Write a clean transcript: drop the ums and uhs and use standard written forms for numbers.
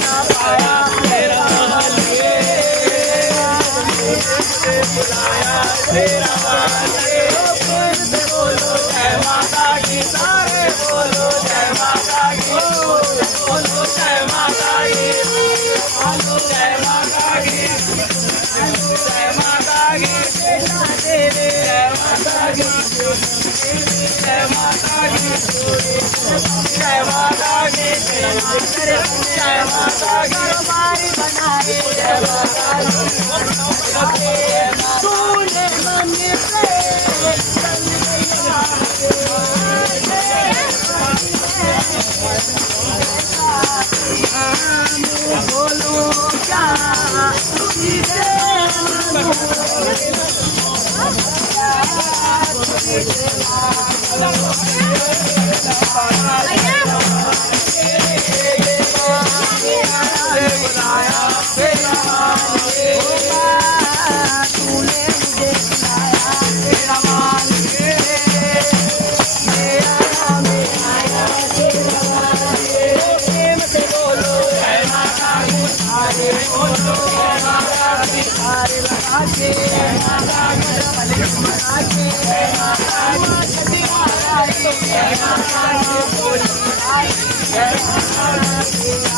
ना पाया तेरा लिए बुलाया तेरा वाले फिर से बोलो जय माता की सारे बोलो जय माता की बोलो जय माता की बोलो जय माता की जय माता की बेटा तेरे जय माता की जय माता की जय माता की जय माता की बारी बनाए जय माता की तूने मन पे रंग दिया बोलो क्या तुझसे Jai Mata Di